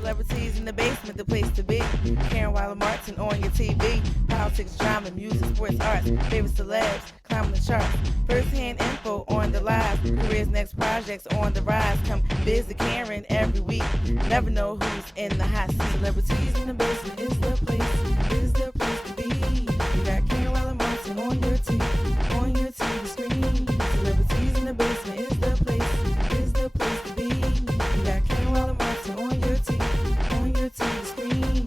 Celebrities in the basement, the place to be. Karen Wilder Martin on your TV. Politics, drama, music, sports, arts. Favorite celebs, climbing the charts. First-hand info on the live. Careers, next projects on the rise. Come visit Karen every week. Never know who's in the hot seat. Celebrities in the basement is the place to be. You got Karen Wilder Martin on your TV screen. Celebrities in the basement is the place to be. You got Karen Wilder Martin on your TV screen.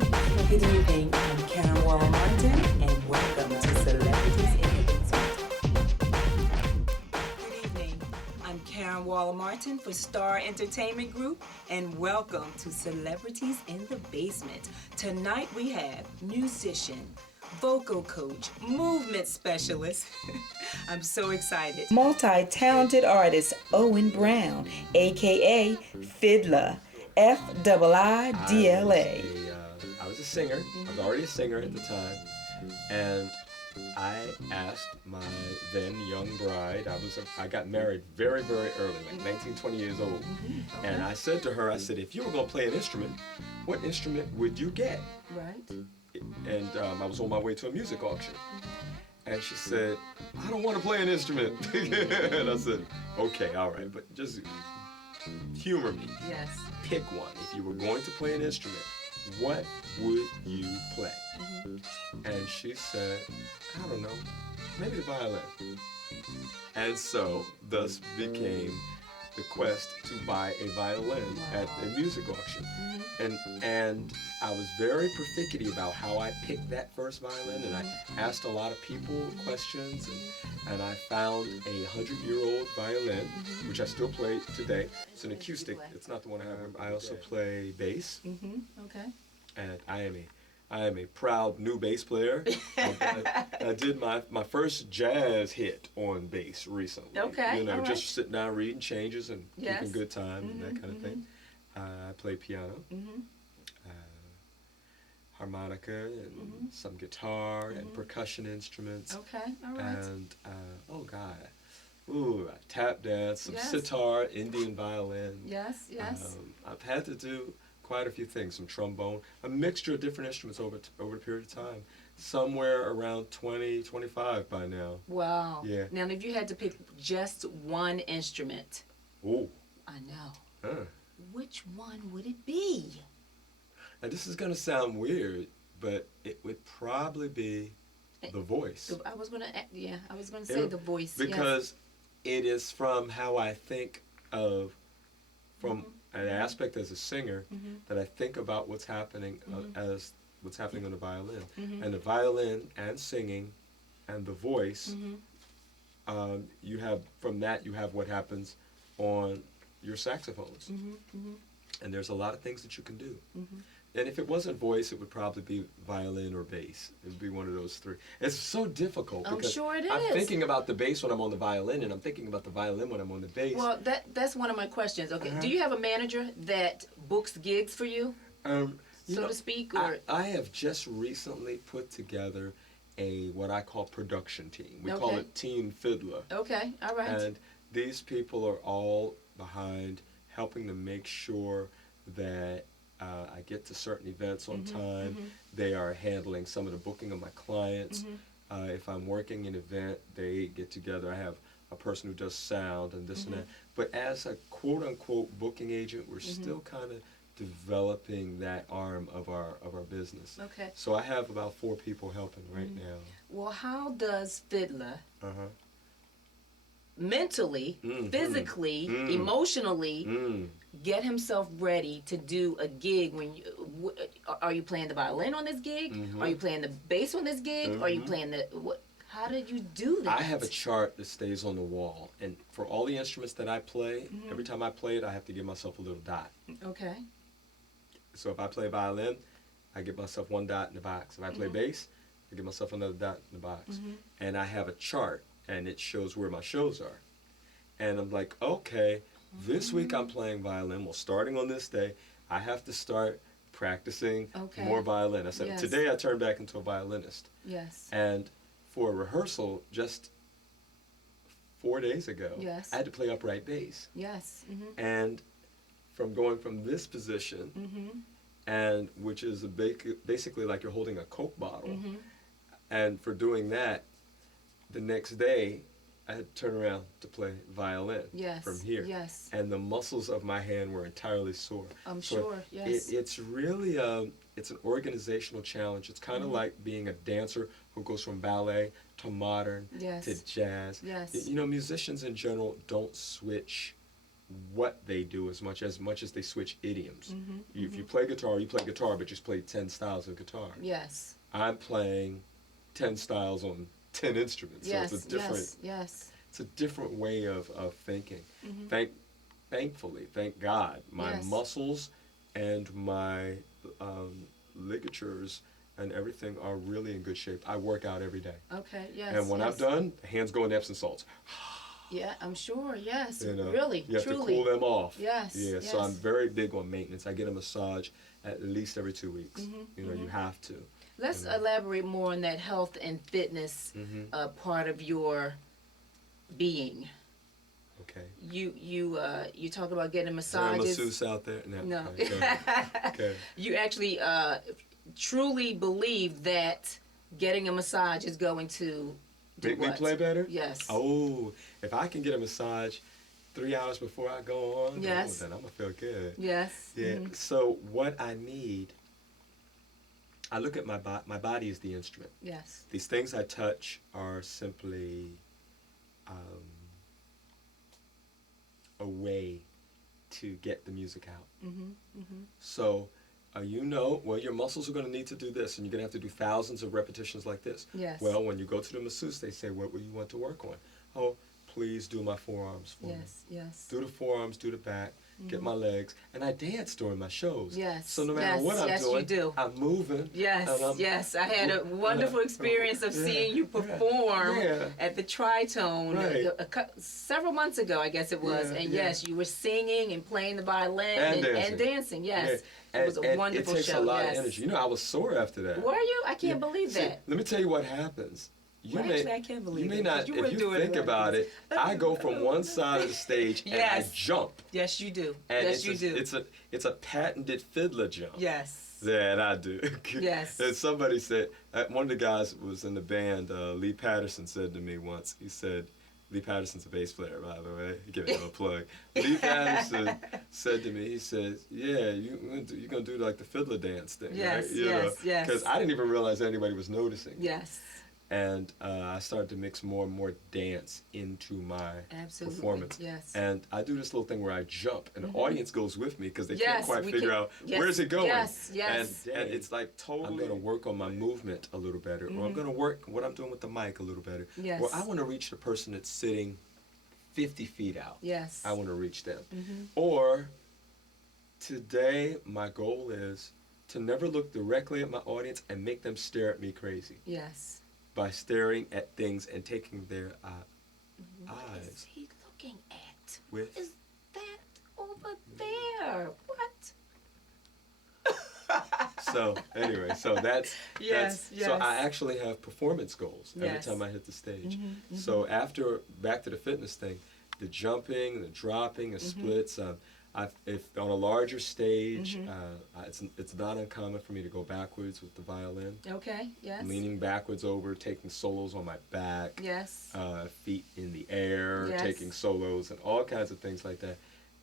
Good evening, I'm Karen Wilder Martin, and welcome to Celebrities in the Basement. Good evening, I'm Karen Wilder Martin for Star Entertainment Group, and welcome to Celebrities in the Basement. Tonight we have musician, vocal coach, movement specialist. I'm so excited. Multi-talented artist OWEN Brown, aka Fiidla, Fiidla. I was a singer. I was already a singer at the time, and I asked my then young bride. I got married very, very early, like 19, 20 years old, and I said to her, I said, if you were going to play an instrument, what instrument would you get? Right. And I was on my way to a music auction, and she said, I don't want to play an instrument. And I said, okay, all right, but just humor me. Yes. Pick one. If you were going to play an instrument, what would you play? And she said, I don't know, maybe the violin. And so thus became the quest to buy a violin at a music auction. And I was very perfickety about how I picked that first violin, and I asked a lot of people questions, and I found a 100-year-old violin, which I still play today. It's an acoustic. It's not the one I have. I also play bass. Okay. And I am a proud new bass player. I did my first jazz hit on bass recently. Okay, You know, all just right. sitting down reading changes and Yes. keeping good time and that kind of thing. I play piano, harmonica, and some guitar and percussion instruments. Okay, all right. And oh God, I tap dance, some Yes. sitar, Indian violin. Yes, yes. I've had to do quite a few things, some trombone, a mixture of different instruments over a period of time. Somewhere around 20, 25 by now. Wow. Yeah. Now, if you had to pick just one instrument, Ooh. I know, Huh. which one would it be? Now this is gonna sound weird, but it would probably be the voice. I was gonna say the voice. Because it is from how I think of, from an aspect as a singer, that I think about what's happening as what's happening on the violin. And the violin and singing and the voice, you have, from that you have what happens on your saxophones. And there's a lot of things that you can do. And if it wasn't voice, it would probably be violin or bass. It would be one of those three. It's so difficult I'm because sure it I'm is. thinking about the bass when I'm on the violin, and I'm thinking about the violin when I'm on the bass. Well, that's one of my questions. Okay, do you have a manager that books gigs for you, You so know, to speak, or I have just recently put together what I call production team. We call Okay. it Team Fiidla. okay, all right, And these people are all behind helping to make sure that I get to certain events on time. They are handling some of the booking of my clients. If I'm working an event, they get together. I have a person who does sound and this and that. But as a quote-unquote booking agent, we're still kind of developing that arm of our business. okay. So I have about 4 people helping right now. Well, how does Fiidla Uh-huh. mentally, physically, emotionally get himself ready to do a gig? When you are you playing the violin on this gig? Are you playing the bass on this gig? Are you playing the what? How did you do that? I have a chart that stays on the wall, and for all the instruments that I play, every time I play it, I have to give myself a little dot. Okay. So if I play violin, I give myself 1 dot in the box. If I play bass, I give myself another dot in the box. And I have a chart, and it shows where my shows are. And I'm like, okay, this week I'm playing violin. Well, starting on this day, I have to start practicing more violin. I said, Yes. today I turned back into a violinist. Yes. And for a rehearsal, just 4 days ago, Yes. I had to play upright bass. Yes. And from going from this position and which is basically like you're holding a Coke bottle. Mm-hmm. And for doing that, the next day, I had to turn around to play violin Yes. from here. Yes. And the muscles of my hand were entirely sore. I'm So sure. Yes. it's really it's an organizational challenge. It's kind of like being a dancer who goes from ballet to modern Yes. to jazz. Yes. You know, musicians in general don't switch what they do as much as they switch idioms. If you play guitar, but just play 10 styles of guitar. Yes. I'm playing 10 styles on 10 instruments. Yes. So it's a different Yes. it's a different way of thinking. Mm-hmm. Thankfully, thank God, my Yes. muscles and my ligatures and everything are really in good shape. I work out every day. Okay. Yes. And when yes. I'm done, the hands go in Epsom salts. Yeah, I'm sure. Yes. You know, Really. you have truly. to cool them off. Yes. Yeah, Yes. so I'm very big on maintenance. I get a massage at least every 2 weeks. You know, you have to. Let's elaborate more on that health and fitness part of your being. Okay. You talk about getting Is there a massages. masseuse out there? No. Okay. Okay. You actually truly believe that getting a massage is going to do Make me what? play better? Yes. Oh, if I can get a massage 3 hours before I go on, Yes. then I'm going to feel good. Yes. Yeah. So what I need, I look at my body as the instrument. Yes. These things I touch are simply a way to get the music out. So you know, well, your muscles are going to need to do this, and you're going to have to do thousands of repetitions like this. Yes. Well, when you go to the masseuse, they say, what will you want to work on? Oh, please do my forearms for me. Yes. Yes. Do the forearms, do the back, get my legs, and I dance during my shows. Yes. So no matter what I'm yes, doing, you do. I'm moving. Yes, and I'm- yes. I had a wonderful experience of seeing you perform at the Tritone Right. several months ago, I guess it was. Yeah, and yeah. yes, you were singing and playing the violin And dancing. Yes, Yeah. it was a wonderful It takes show. a lot yes. of energy. You know, I was sore after that. Were you? I can't Yeah. believe See, that. let me tell you what happens. You Well, actually, I can't believe you may it, 'cause not, you were if you doing it think like about this. it, I go from one side of the stage and I Yes. jump. Yes, you do. And yes, you do. It's a patented Fiidla jump. Yes. That I do. Yes. And somebody said, one of the guys was in the band, Lee Patterson said to me once, he said, Lee Patterson's a bass player, by the way, giving him a plug. Lee Patterson said to me, he says, yeah, you're going to do like the Fiidla dance thing, Yes, right? You yes, yes. Because I didn't even realize anybody was noticing. Yes. And I started to mix more and more dance into my Absolutely. performance. Yes. And I do this little thing where I jump, and the audience goes with me because they Yes, can't quite we figure can- out yes, where's it going. yes, yes. And it's like totally. I'm going to work on my movement a little better, or I'm going to work what I'm doing with the mic a little better. Yes. Or I want to reach the person that's sitting 50 feet out. Yes. I want to reach them. Or today, my goal is to never look directly at my audience and make them stare at me crazy Yes. by staring at things and taking their What is eyes he looking at? with. Is that over there? What? So anyway, so that's Yes, that's so I yes. actually have performance goals every Yes. time I hit the stage. So after back to the fitness thing, the jumping, the dropping, the splits. If on a larger stage, it's not uncommon for me to go backwards with the violin, Okay. Yes. leaning backwards over, taking solos on my back, Yes. feet in the air, Yes. taking solos, and all kinds of things like that.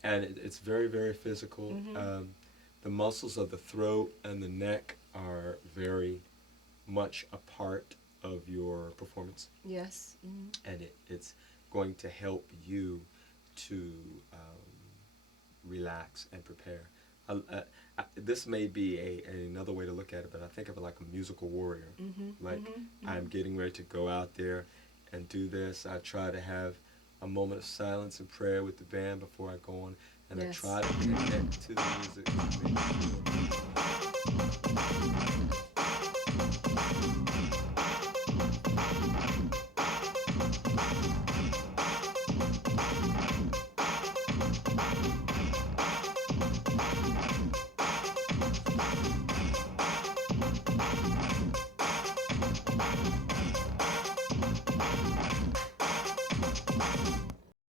And it's very, very physical. The muscles of the throat and the neck are very much a part of your performance, Yes. and it's going to help you to relax and prepare. This may be another way to look at it, but I think of it like a musical warrior. Like I'm getting ready to go out there and do this. I try to have a moment of silence and prayer with the band before I go on, and I Yes. try to connect to the music. To make sure